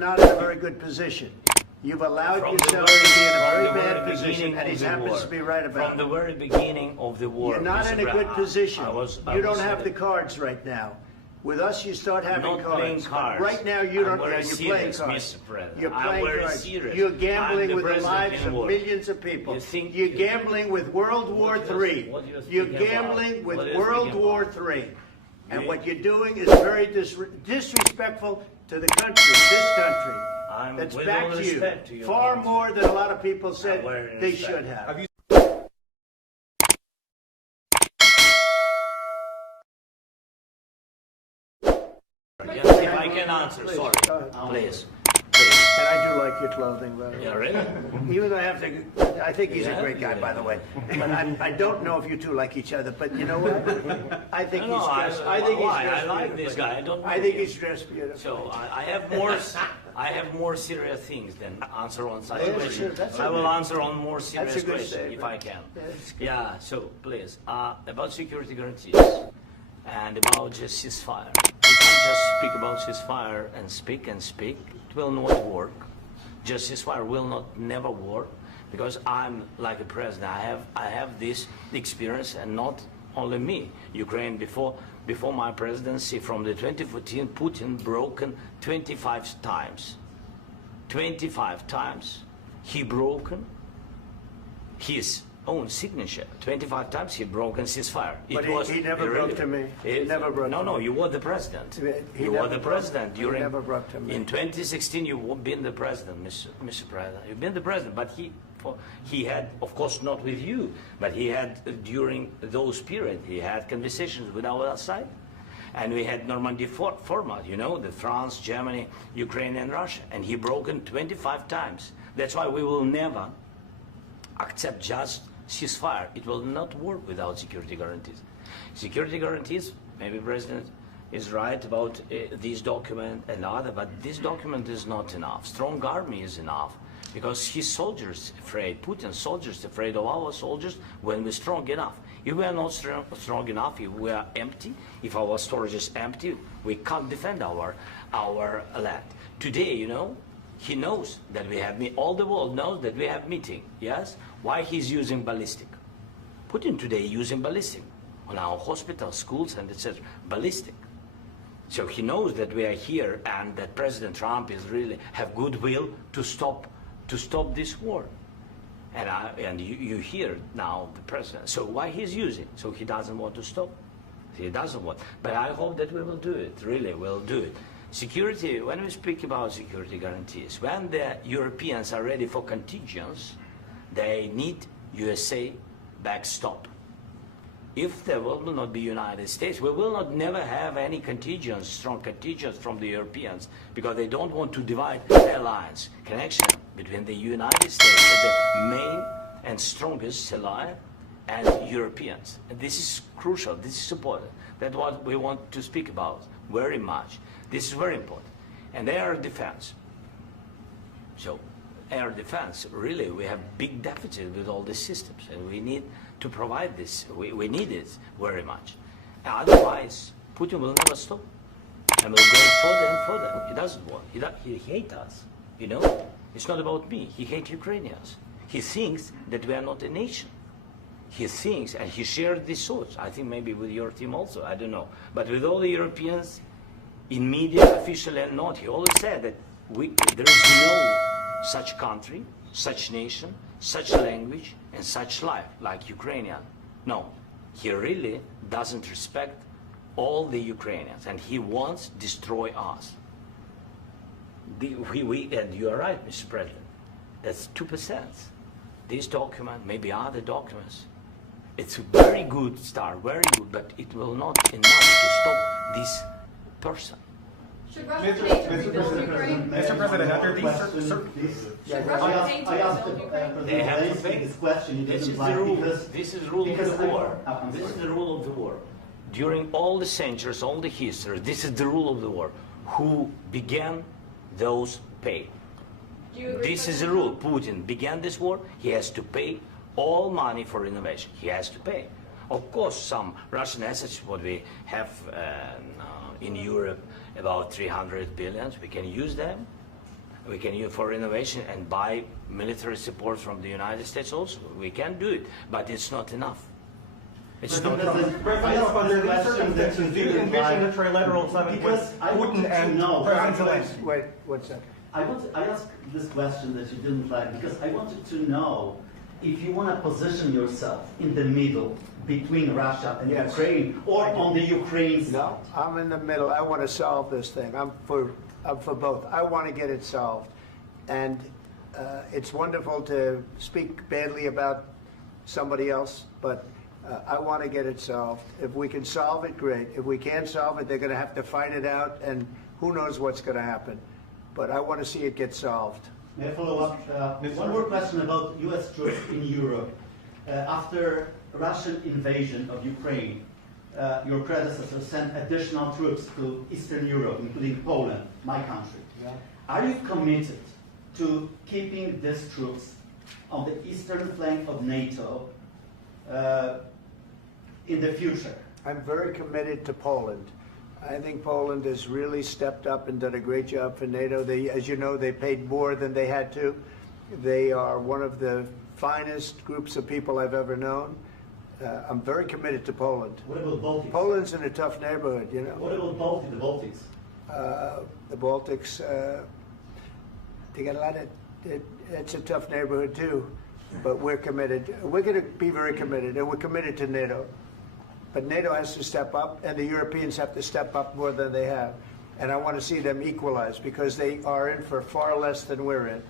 not in a very good position. You've allowed yourself to be in a very bad position, and he happens to be right about it. From the very beginning of the war. You're not in a good position. You don't have the cards cards right now. With us, you start having not playing cards. cards. Right now, you don't. You're playing cards. Mr. President. You're playing cards. Serious. You're gambling with the lives of war. millions of people. You're gambling with World War III. You're gambling with World War III. And what you're doing is very disrespectful to the country, this country. That's back to you. Far more than a lot of people said they should have. Yes, if I can answer, sorry. Please. And I do like your clothing, by the way. Yeah, really? Even though I think he's a great guy, by the way. But I don't know if you two like each other. But you know what? I think he's dressed. I like this guy. I don't know. I think he's dressed beautiful. So I have more serious things than answer on such questions. Sure, I will answer on more serious questions statement. if I can. Yeah, Yeah. So please, about security guarantees and about just ceasefire. We can't just speak about ceasefire and speak and speak. It will not work. Just ceasefire will not never work because I'm like a president. I have this experience, and not only me. Ukraine before my presidency, from the 2014, Putin broken 25 times. 25 times he broken his own signature. 25 times he broken ceasefire. But he never broke to me. He never broke to me. No, you were the president. You were the president during. He never broke to me. In 2016, you've been the president, Mr. President. You've been the president, but he had, of course, not with you, but he had during those periods. He had conversations with our side, and we had Normandy format. You know, the France, Germany, Ukraine, and Russia, and he broken 25 times. That's why we will never accept just ceasefire. It will not work without security guarantees. Security guarantees, maybe President is right about this document and other, but this document is not enough. Strong army is enough because his soldiers afraid, Putin's soldiers afraid of our soldiers when we're strong enough. If we are not strong enough, if we are empty, if our storage is empty, we can't defend our land. Today, you know, he knows that we have all the world knows that we have meeting. Yes, why he's using ballistic? Putin today using ballistic on our hospitals, schools, and etc. Ballistic. So he knows that we are here and that President Trump is really have goodwill to stop this war. And you hear now the president. So why he's using? So he doesn't want to stop. He doesn't want. But I hope that we will do it. Really, we'll do it. Security, when we speak about security guarantees, when the Europeans are ready for contingents, they need USA backstop. If there will not be United States, we will not never have any contingents, strong contingents from the Europeans, because they don't want to divide the alliance connection between the United States as the main and strongest ally and Europeans. And this is crucial, this is important. That's what we want to speak about very much. This is very important. And air defense. So air defense, really, we have big deficit with all these systems, and we need to provide this. We need it very much. And otherwise, Putin will never stop. And will go further and further. He doesn't want. He hates us. You know? It's not about me. He hates Ukrainians. He thinks that we are not a nation. He thinks, and he shared these thoughts, I think maybe with your team also, I don't know. But with all the Europeans, in media, officially and not, he always said that there is no such country, such nation, such language, and such life like Ukrainian. No, he really doesn't respect all the Ukrainians, and he wants to destroy us. And you are right, Mr. President, that's 2%. This document, maybe other documents, it's a very good start, very good, but it will not enough to stop this person. Should Russia pay to rebuild Ukraine? Mr. President, after these Should Russia pay to rebuild Ukraine? They have to pay. This is the rule. This is the rule of the war. This is the rule of the war. During all the centuries, all the history, this is the rule of the war. Who began, those pay. This is the rule. Putin began this war. He has to pay all money for innovation. He has to pay. Of course, some Russian assets, what we have in Europe, about 300 billion, we can use them. We can use for innovation and buy military support from the United States also. We can do it, but it's not enough. It's not enough. President, under these circumstances, do you envision a trilateral summit with Putin and President Zelenskyy? Wait, 1 second. I asked this question that you didn't like because I wanted to know if you want to position yourself in the middle between Russia and Yes. Ukraine or on the Ukraine side. No, I'm in the middle. I want to solve this thing. I'm for both. I want to get it solved. And it's wonderful to speak badly about somebody else, but I want to get it solved. If we can solve it, great. If we can't solve it, they're going to have to fight it out, and who knows what's going to happen. But I want to see it get solved. May I follow up? One more question about U.S. troops in Europe. After Russian invasion of Ukraine, your predecessor sent additional troops to Eastern Europe, including Poland, my country. Yeah. Are you committed to keeping these troops on the eastern flank of NATO in the future? I'm very committed to Poland. I think Poland has really stepped up and done a great job for NATO. They, as you know, they paid more than they had to. They are one of the finest groups of people I've ever known. I'm very committed to Poland. What about Baltics? Poland's in a tough neighborhood, you know. What about the Baltics? The Baltics, they got a lot of, it's a tough neighborhood too, but we're committed. We're going to be very committed, and we're committed to NATO. But NATO has to step up, and the Europeans have to step up more than they have. And I want to see them equalize, because they are in for far less than we're in,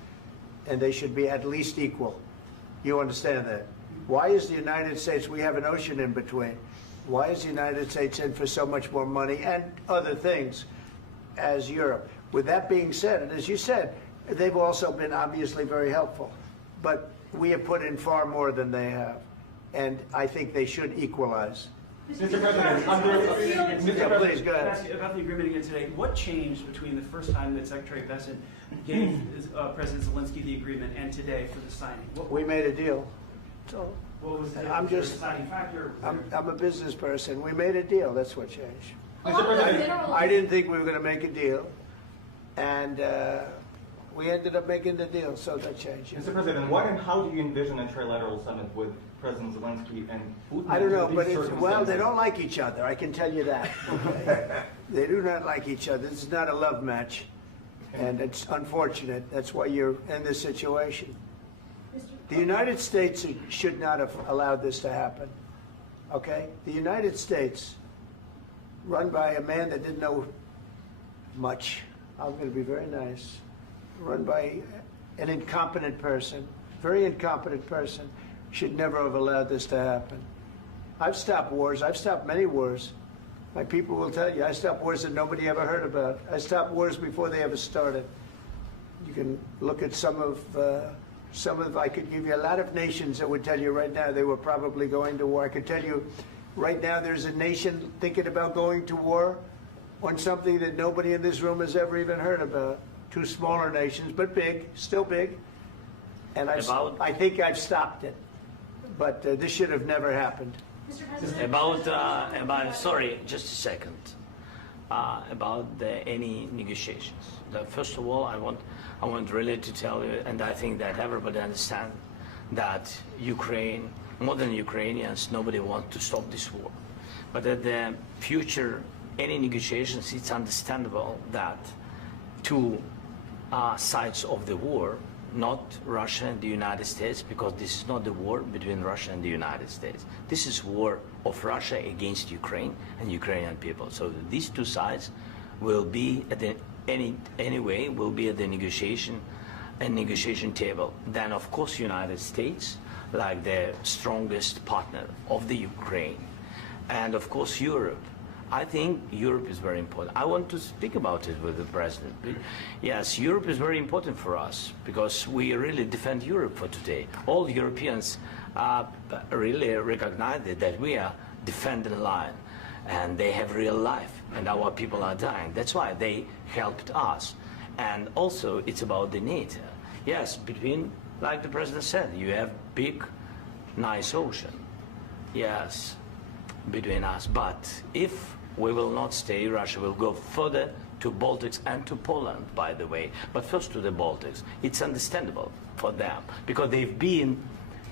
and they should be at least equal. You understand that? Why is the United States, we have an ocean in between, why is the United States in for so much more money and other things as Europe? With that being said, and as you said, they've also been obviously very helpful, but we have put in far more than they have, and I think they should equalize. Mr. President, Please, go ahead. Ask you about the agreement again today. What changed between the first time that Secretary Bessent gave President Zelenskyy the agreement and today for the signing? We made a deal. So What was the I'm just- deciding factor? I'm a business person. We made a deal. That's what changed. Mr. President, I didn't think we were going to make a deal, and we ended up making the deal, so that changed. Mr. President, what and how do you envision a trilateral summit with President Zelenskyy and Putin? I don't know, under but these well, they circumstances? don't like each other. I can tell you that. Okay? They do not like each other. This is not a love match, and it's unfortunate. That's why you're in this situation. The United States should not have allowed this to happen. Okay? The United States, run by a man that didn't know much. I'm going to be very nice. Run by an incompetent person, very incompetent person, should never have allowed this to happen. I've stopped wars. I've stopped many wars. My people will tell you, I stopped wars that nobody ever heard about. I stopped wars before they ever started. You can look at some of, I could give you a lot of nations that would tell you right now they were probably going to war. I could tell you right now there's a nation thinking about going to war on something that nobody in this room has ever even heard about. Two smaller nations, but big, still big. And I think I've stopped it. But this should have never happened. Mr. President. About sorry, just a second. About any negotiations. First of all, I want really to tell you, and I think that everybody understands that Ukraine, modern Ukrainians, nobody wants to stop this war. But at the future, any negotiations, it's understandable that two sides of the war, not Russia and the United States, because this is not the war between Russia and the United States. This is war of Russia against Ukraine and Ukrainian people. So these two sides will be at the anyway will be at the negotiation table. Then of course United States, like the strongest partner of the Ukraine, and of course Europe. I think Europe is very important. I want to speak about it with the president. Yes, Europe is very important for us because we really defend Europe for today. All Europeans really recognize that we are defending the line, and they have real life, and our people are dying. That's why they helped us. And also, it's about the NATO. Yes, between, like the president said, you have big, nice ocean. Yes, between us. But if we will not stay, Russia will go further to Baltics and to Poland, by the way, but first to the Baltics. It's understandable for them because they've been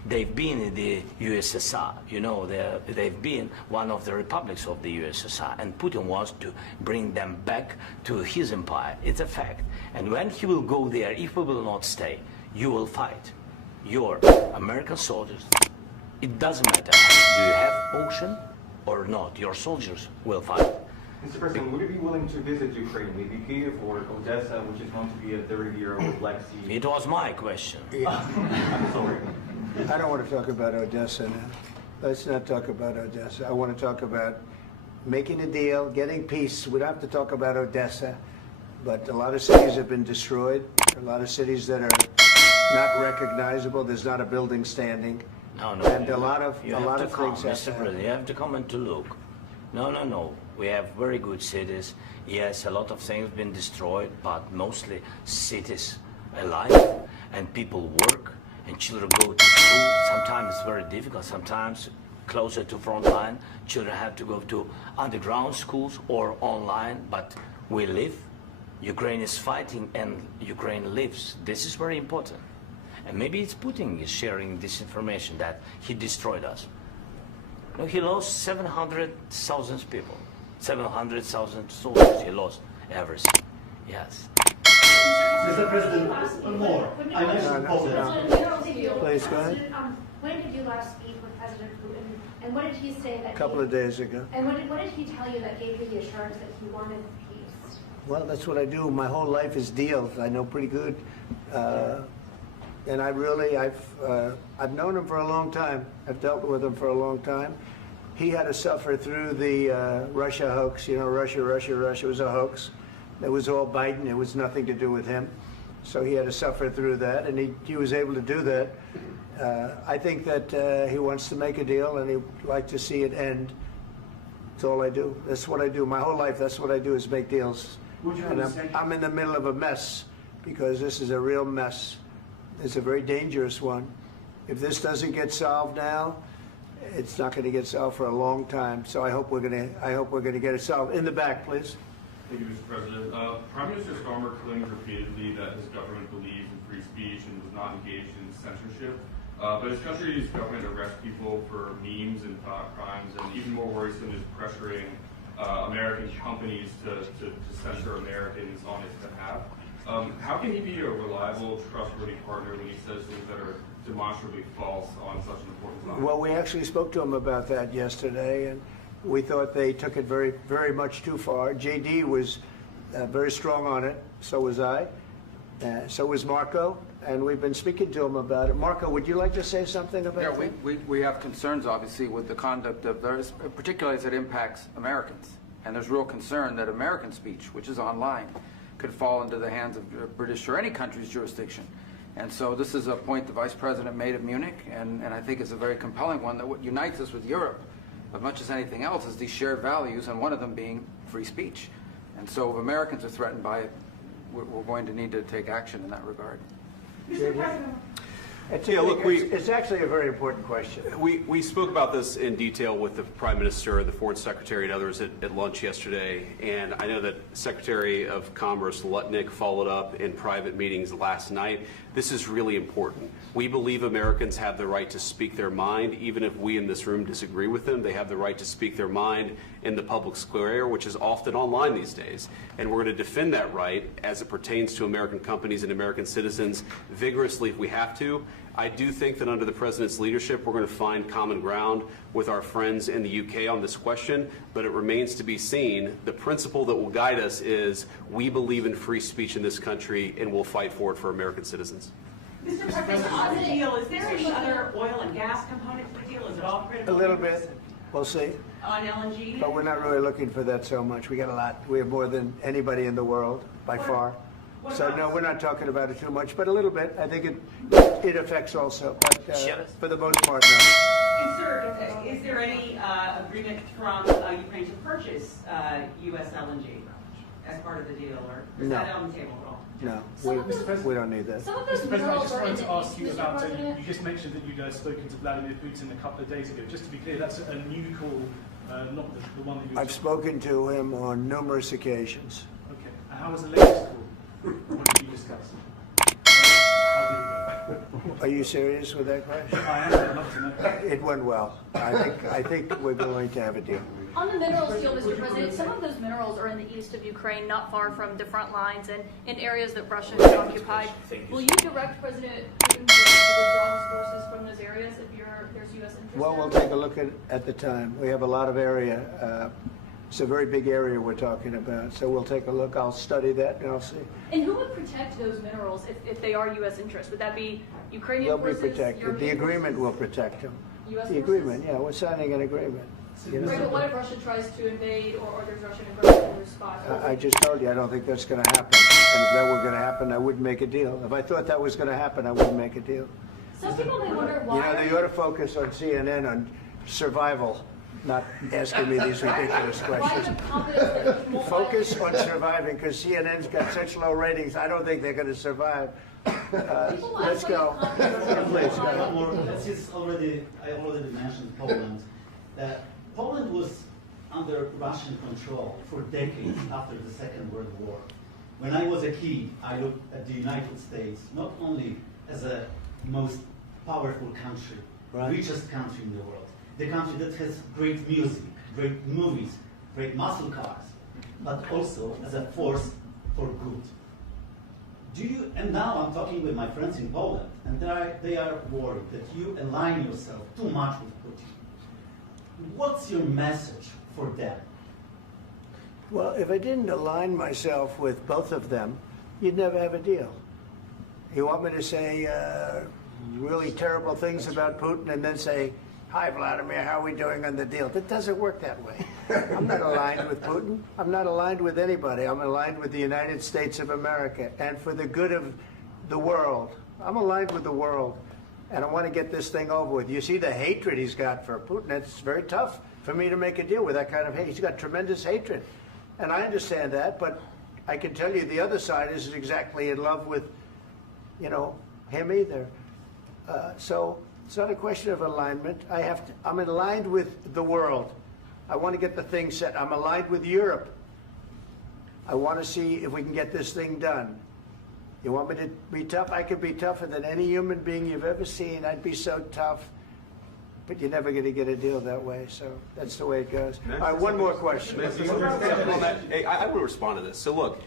in the USSR, you know, they've been one of the republics of the USSR, and Putin wants to bring them back to his empire. It's a fact. And when he will go there, if we will not stay, you will fight. Your American soldiers, it doesn't matter, do you have ocean or not, your soldiers will fight. Mr. President, would you be willing to visit Ukraine, maybe Kyiv or Odessa, which is going to be at the river of the Black Sea? It was my question. I'm sorry. I don't want to talk about Odessa now. Let's not talk about Odessa. I want to talk about making a deal, getting peace. We don't have to talk about Odessa, but a lot of cities have been destroyed. A lot of cities that are not recognizable. There's not a building standing. No, And a lot of you have to come, things have Mr. to happen. President, you have to come and to look. No. We have very good cities. Yes, a lot of things have been destroyed, but mostly cities alive, and people work, and children go to school. Sometimes it's very difficult. Sometimes closer to front line, children have to go to underground schools or online, but we live. Ukraine is fighting, and Ukraine lives. This is very important. And maybe it's Putin is sharing this information that he destroyed us. No, he lost 700,000 people, 700,000 soldiers. He lost everything. Yes. Mr. President, one more. I mentioned Poland. Please, go ahead. When did you last speak with President Putin, and what did he say that? A couple of days ago. And what did he tell you that gave you the assurance that he wanted peace? Well, that's what I do. My whole life is deals. I know pretty good. And I've known him for a long time. I've dealt with him for a long time. He had to suffer through the Russia hoax. You know, Russia was a hoax. It was all Biden. It was nothing to do with him. So he had to suffer through that, and he was able to do that. I think that he wants to make a deal, and he'd like to see it end. That's all I do. That's what I do. My whole life, that's what I do, is make deals. And I'm in the middle of a mess, because this is a real mess. It's a very dangerous one. If this doesn't get solved now, it's not going to get solved for a long time. So I hope we're going to get it solved. In the back, please. Thank you, Mr. President. Prime Minister Starmer claimed repeatedly that his government believes in free speech and was not engaged in censorship. But his country's government arrests people for memes and thought crimes, and even more worrisome is pressuring American companies to censor Americans on his behalf. How can he be a reliable, trustworthy partner when he says things that are demonstrably false on such an important topic? Well, we actually spoke to him about that yesterday, and we thought they took it very, very much too far. JD was very strong on it. So was I. So was Marco. And we've been speaking to him about it. Marco, would you like to say something about that? Yeah, we have concerns, obviously, with the conduct of theirs, particularly as it impacts Americans. And there's real concern that American speech, which is online, could fall into the hands of British or any country's jurisdiction. And so this is a point the Vice President made at Munich, and I think it's a very compelling one, that what unites us with Europe, as much as anything else, is these shared values, and one of them being free speech. And so if Americans are threatened by it, we're going to need to take action in that regard. Mr. President. It's actually a very important question. We spoke about this in detail with the Prime Minister, the Foreign Secretary, and others at lunch yesterday. And I know that Secretary of Commerce Lutnick followed up in private meetings last night. This is really important. We believe Americans have the right to speak their mind, even if we in this room disagree with them. They have the right to speak their mind in the public square, which is often online these days. And we're going to defend that right as it pertains to American companies and American citizens vigorously if we have to. I do think that under the President's leadership, we're going to find common ground with our friends in the UK on this question, but it remains to be seen. The principle that will guide us is we believe in free speech in this country, and we'll fight for it for American citizens. Mr. President, on the deal, is there any other oil and gas component to the deal? Is it all critical? A little bit. We'll see. On LNG? But we're not really looking for that so much. We got a lot. We have more than anybody in the world, by far. So no, we're not talking about it too much, but a little bit. I think it affects also, but for the most part, no. And sir, is there any agreement from Ukraine to purchase U.S. LNG as part of the deal, or is that on the table at all? No, we don't need that. Some of those Mr. President, I minerals just are wanted in to ask you Mr. about, President. you just mentioned that you'd spoken to Vladimir Putin a couple of days ago. Just to be clear, that's a new call, not the one that you were I've spoken to him on numerous occasions. Okay. How was the later school? What did you discuss? How did it go? Are you serious with that question? I am. I'd love to know. It went well. I think we're going to have a deal. On the minerals deal, Mr. President, some of those minerals are in the east of Ukraine, not far from the front lines and in areas that Russia has occupied. Will you direct President Putin to withdraw his forces from those areas if there's U.S. interest Well, there? we'll take a look at the time. We have a lot of area. It's a very big area we're talking about, so we'll take a look. I'll study that and I'll see. And who would protect those minerals if they are U.S. interests? Would that be Ukrainian They'll be forces? protected. The European agreement forces? will protect them. U.S. The forces? agreement, yeah, we're signing an agreement. You know? Right, but what if Russia tries to invade or there's Russian aggression in their spot? I just told you, I don't think that's going to happen. And if that were going to happen, I wouldn't make a deal. If I thought that was going to happen, I wouldn't make a deal. Some people may wonder why. You know, they ought to focus on CNN on survival, not asking me these ridiculous Why questions. the confidence that you won't Focus on surviving, because CNN's got such low ratings, I don't think they're going to survive. Let's go. Please, go ahead. One more. Since I already mentioned Poland. Poland was under Russian control for decades after the Second World War. When I was a kid, I looked at the United States not only as a most powerful country, richest country in the world, the country that has great music, great movies, great muscle cars, but also as a force for good. And now I'm talking with my friends in Poland, and they are worried that you align yourself too much with Putin. What's your message for them? Well, if I didn't align myself with both of them, you'd never have a deal. You want me to say really terrible things about Putin and then say, "Hi, Vladimir, how are we doing on the deal?" That doesn't work that way. I'm not aligned with Putin. I'm not aligned with anybody. I'm aligned with the United States of America and for the good of the world. I'm aligned with the world, and I want to get this thing over with. You see the hatred he's got for Putin. It's very tough for me to make a deal with that kind of hate. He's got tremendous hatred, and I understand that, but I can tell you the other side isn't exactly in love with, him either. So it's not a question of alignment. I'm aligned with the world. I want to get the thing set. I'm aligned with Europe. I want to see if we can get this thing done. You want me to be tough? I could be tougher than any human being you've ever seen. I'd be so tough. But you're never going to get a deal that way. So that's the way it goes. All right, one more question. Hey, I will respond to this. So look,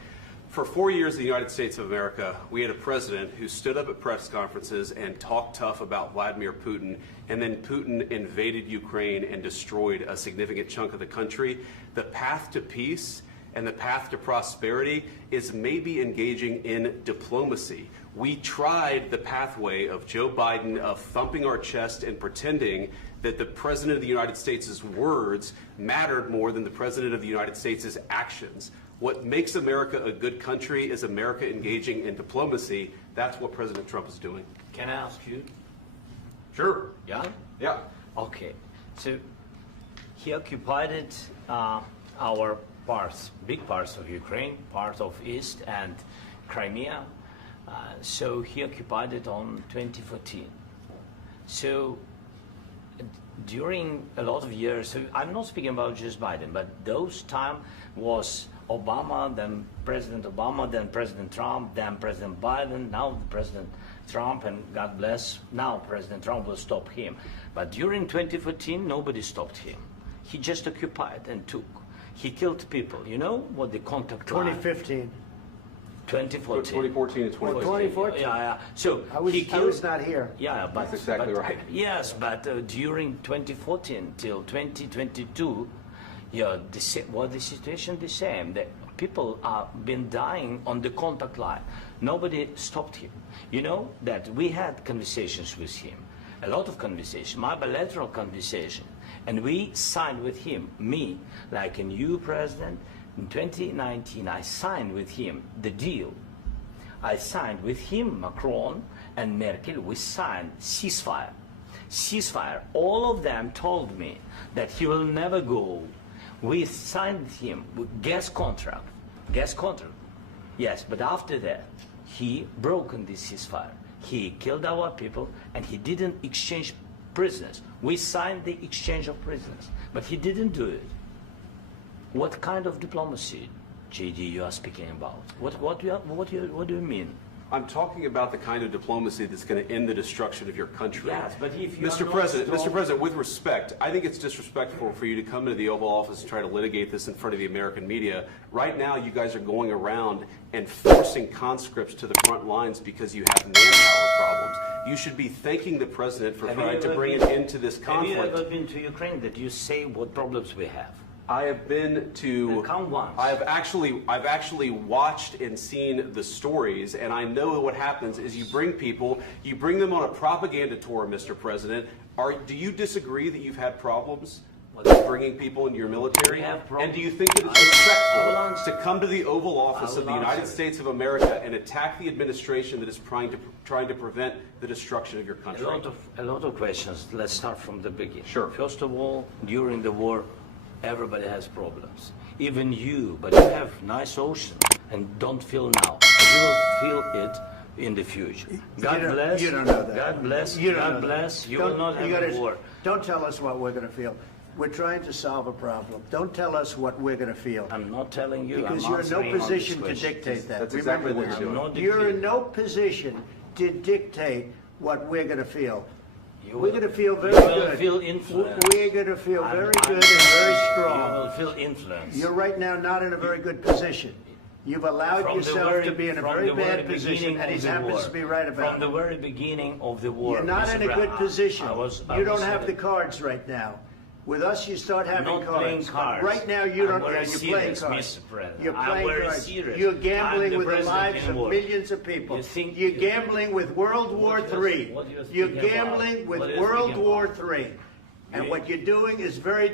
for 4 years in the United States of America, we had a president who stood up at press conferences and talked tough about Vladimir Putin, and then Putin invaded Ukraine and destroyed a significant chunk of the country. The path to peace and the path to prosperity is maybe engaging in diplomacy. We tried the pathway of Joe Biden of thumping our chest and pretending that the President of the United States' words mattered more than the President of the United States' actions. What makes America a good country is America engaging in diplomacy. That's what President Trump is doing. Can I ask you? Sure. Yeah? Yeah. Okay. So he occupied our parts, big parts of Ukraine, part of East and Crimea. So he occupied it on 2014. So during a lot of years, so I'm not speaking about just Biden, but those time was Obama, then President Obama, then President Trump, then President Biden, now President Trump, and God bless, now President Trump will stop him. But during 2014, nobody stopped him. He just occupied and took. He killed people. You know what the contact line? 2015. 2014. 2014 and 2014. 2014. Yeah. So I was not here. Yeah, but That's exactly right. Yes, but during 2014 till 2022, the situation the same. The people are been dying on the contact line. Nobody stopped him. You know that we had conversations with him, a lot of conversation, my bilateral conversation, and we signed with him, me, like a new president. In 2019, I signed with him the deal. I signed with him, Macron and Merkel, we signed ceasefire. Ceasefire. All of them told me that he will never go. We signed with him with gas contract. Gas contract. Yes, but after that, he broken this ceasefire. He killed our people and he didn't exchange prisoners. We signed the exchange of prisoners, but he didn't do it. What kind of diplomacy JD, you are speaking about? What do you mean? I'm talking about the kind of diplomacy that's going to end the destruction of your country. Yes, but if you Mr. President, with respect, I think it's disrespectful for you to come into the Oval Office and try to litigate this in front of the American media. Right now, you guys are going around and forcing conscripts to the front lines because you have manpower problems. You should be thanking the President for trying to bring an end to this conflict. Have you ever been to Ukraine that you say what problems we have? I have been to. Count once. I've actually watched and seen the stories, and I know what happens is you bring them on a propaganda tour, Mr. President. Do you disagree that you've had problems with bringing people into your military? And do you think that it's respectful to come to the Oval Office of the United States of America and attack the administration that is trying to prevent the destruction of your country? A lot of questions. Let's start from the beginning. Sure. First of all, during the war, everybody has problems, even you, but you have nice ocean and don't feel now. You will feel it in the future. God bless. You don't know that. God bless. You don't God know bless. that. You will not have a war. Don't tell us what we're going to feel. We're trying to solve a problem. Don't tell us what we're going to feel. I'm not telling you. Because I'm you're in no answering on position this to question. dictate that. That's Remember exactly what this. you're doing. You're in no position to dictate what we're going to feel. You We're will- going to feel very you will good. feel influenced. We're going to feel very I'm good and very You strong. will feel influenced. You're right now not in a very good position. You've allowed From the yourself very- to be in a from very the very bad position, beginning and of he the happens war. to be right about From the it. very beginning of the war. You're not Mr. in a good Brown, position. I You was don't have the cards right now. With us, you start having not playing cards. cards. Right now, you I'm don't. very You're playing serious, cards. Mr. President. You're I'm playing very cards. serious. You're I'm gambling the with the president lives in of war. millions of people. You think- You're gambling with World War What you're- III. what you're You're speaking gambling about? with What you're World speaking War about? III. And what you're doing is very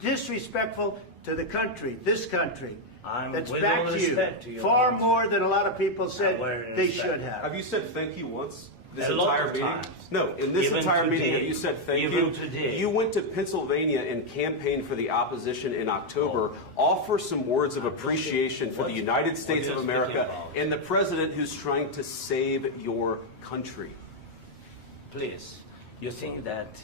disrespectful to the country, this country. I'm That's with back all to you. respect to your Far country. more than a lot of people said very they respect. should have. Have you said thank you once? This A lot entire of meeting? times. No, in this Even entire meeting, today. have you said thank Even you? today. You went to Pennsylvania and campaigned for the opposition in October. Offer some words of appreciation for the United States what of you're America speaking about. and the president who's trying to save your country. Please, you think that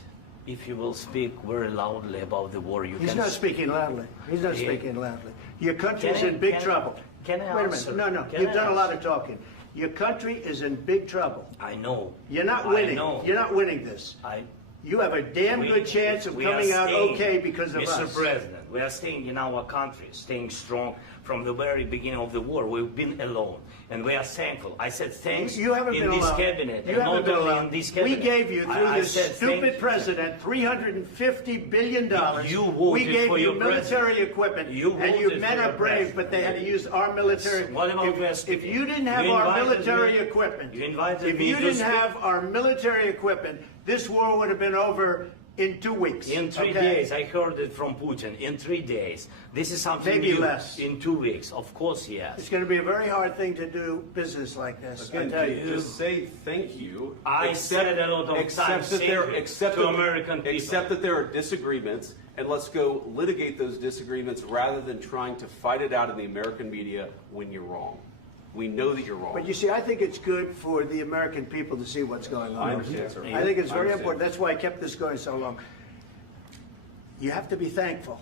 if you will speak very loudly about the war, you He's can... not speaking loudly. He's not He- speaking loudly. Your country's Can I- in big can I- trouble. can I Wait a answer? minute. No, Can You've I done a lot answer? of talking. Your country is in big trouble. I know. You're not I winning. know. You're not winning this. You have a damn good chance of we are coming out staying, okay because of Mr. us. President, we are staying in our country, staying strong from the very beginning of the war. We've been alone, and we are thankful. I said thanks You haven't in been this alone. cabinet, You and haven't not been only alone. in this We cabinet. gave you, through I this said stupid thank- president, $350 billion. You voted we gave for you your military president. equipment, You and you voted men for are your brave, president. but they had to use our military. What about West? If you didn't have You our invited military me- equipment, you invited if me you to didn't speak- have our military equipment, this war would have been over in 2 weeks. In 3 okay? days, I heard it from Putin. In 3 days, this is something Maybe new. less. In 2 weeks, of course, yes. It's going to be a very hard thing to do business like this. I Again, tell you. just say thank you. I said a lot of except times that thank there, you except to that, American people. Except that there are disagreements, and let's go litigate those disagreements rather than trying to fight it out in the American media when you're wrong. We know that you're wrong. But you see, I think it's good for the American people to see what's going on. I understand, sir. I think it's I very understand. important. That's why I kept this going so long. You have to be thankful.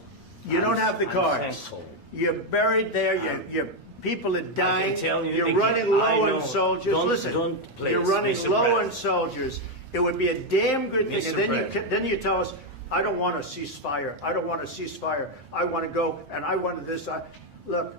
You don't have the I'm cards. thankful. You're buried there. Your people are dying. tell you You're again, running I low know. on soldiers. Don't- Listen, don't please, you're running Mr. low on President. soldiers. It would be a damn good thing. Mr. And then President. then you tell us, I don't want a ceasefire. I don't want a ceasefire. I want to go and I want this. Look,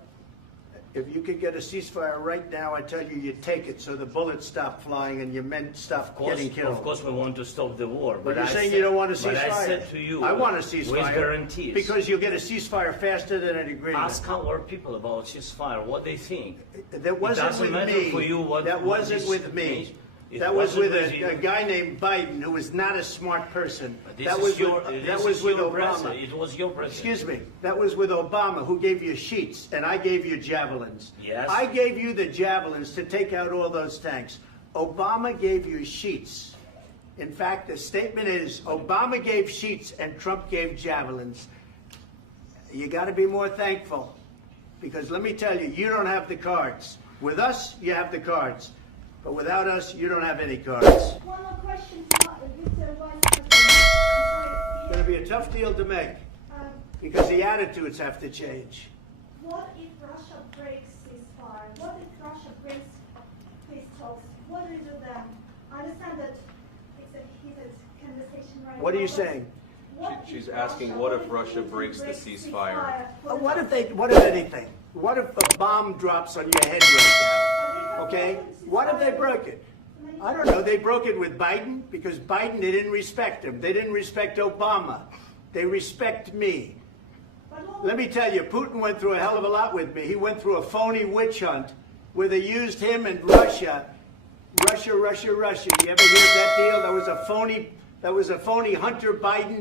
if you could get a ceasefire right now, I tell you, you take it so the bullets stop flying and your men stop getting killed. Of course, we want to stop the war. But you're I saying said- you don't want a ceasefire. But I said to you, I want a ceasefire. with guarantees. Because you'll get a ceasefire faster than an agreement. Ask our people about ceasefire, what they think. That wasn't doesn't with matter me. for you what- that what wasn't is- with me. It That was wasn't with with you. a guy named Biden, who was not a smart person. This That is was your, with, this that was is with your Obama. president. It was your president. Excuse me. That was with Obama, who gave you sheets, and I gave you javelins. Yes. I gave you the javelins to take out all those tanks. Obama gave you sheets. In fact, the statement is Obama gave sheets and Trump gave javelins. You got to be more thankful, because let me tell you, you don't have the cards. With us, you have the cards. But without us, you don't have any cards. One more question for Mr. Vice President. I'm It's going to be a tough deal to make, sorry. because the attitudes have to change. what if Russia breaks ceasefire? What if Russia breaks peace talks? What do we do then? I understand that it's a heated conversation right now. What are you saying? She's asking, what if Russia breaks the ceasefire? What if anything? What if a bomb drops on your head right now? Okay? What if they broke it? I don't know. They broke it with Biden because Biden, they didn't respect him. They didn't respect Obama. They respect me. Let me tell you, Putin went through a hell of a lot with me. He went through a phony witch hunt where they used him and Russia. Russia. You ever hear that deal? That was a phony Hunter Biden,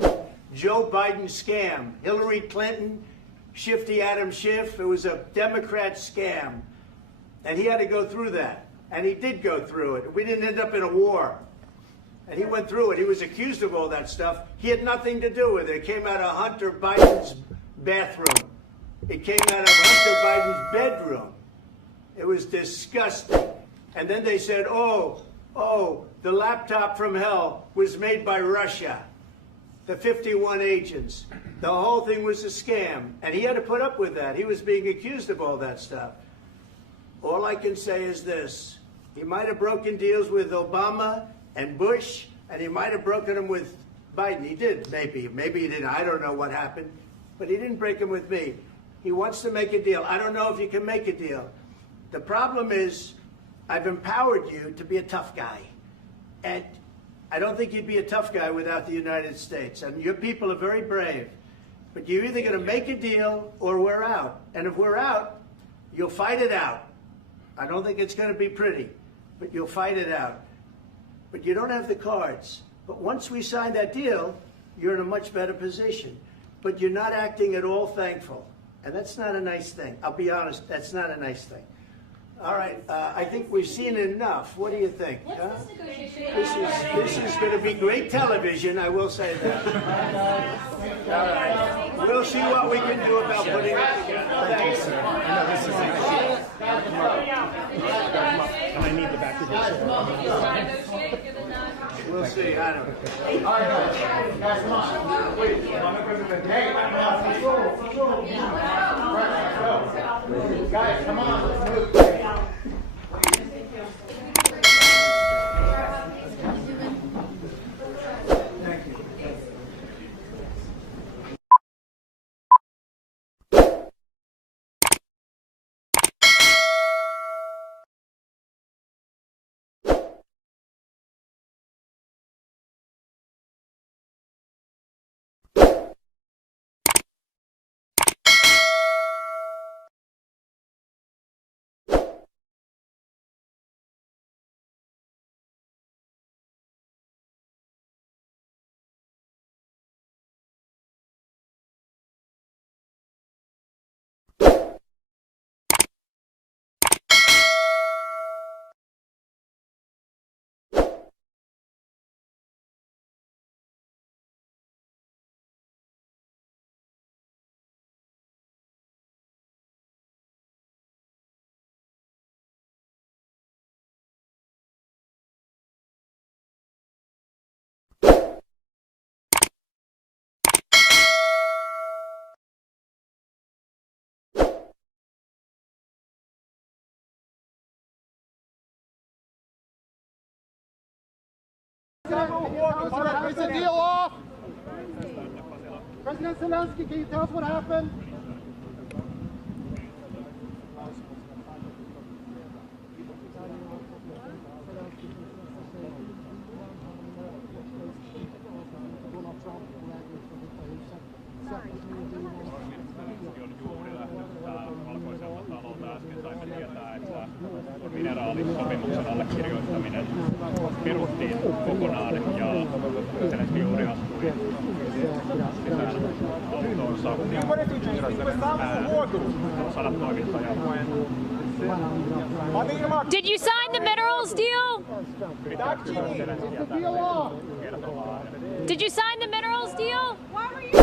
Joe Biden scam. Hillary Clinton, Shifty Adam Schiff. It was a Democrat scam. And he had to go through that. And he did go through it. We didn't end up in a war. And he went through it. He was accused of all that stuff. He had nothing to do with it. It came out of Hunter Biden's bathroom. It came out of Hunter Biden's bedroom. It was disgusting. And then they said, oh, the laptop from hell was made by Russia. The 51 agents. The whole thing was a scam. And he had to put up with that. He was being accused of all that stuff. All I can say is this. He might have broken deals with Obama and Bush, and he might have broken them with Biden. He did, maybe. Maybe he didn't. I don't know what happened. But he didn't break them with me. He wants to make a deal. I don't know if you can make a deal. The problem is I've empowered you to be a tough guy. And I don't think you'd be a tough guy without the United States. And your people are very brave. But you're either going to make a deal or we're out. And if we're out, you'll fight it out. I don't think it's going to be pretty, but you'll fight it out. But you don't have the cards. But once we sign that deal, you're in a much better position. But you're not acting at all thankful. And that's not a nice thing. I'll be honest, that's not a nice thing. All right, I think we've seen enough. What do you think? Huh? This is going to be great television, I will say that. All right. We'll see what we can do about putting it together. Thanks. And I need the back of We'll see. I don't know. All right, guys, come on. Wait, hey, guys, come on. Let's move. Is the deal off? President Zelenskyy, can you tell us what happened? Mineraalisopimuksen allekirjoittaminen peruttiin kokonaan ja Zelenskyy juuri astui autoonsa. Sadat toimittajat. Did you sign the minerals deal? Did you sign the minerals deal? Why were you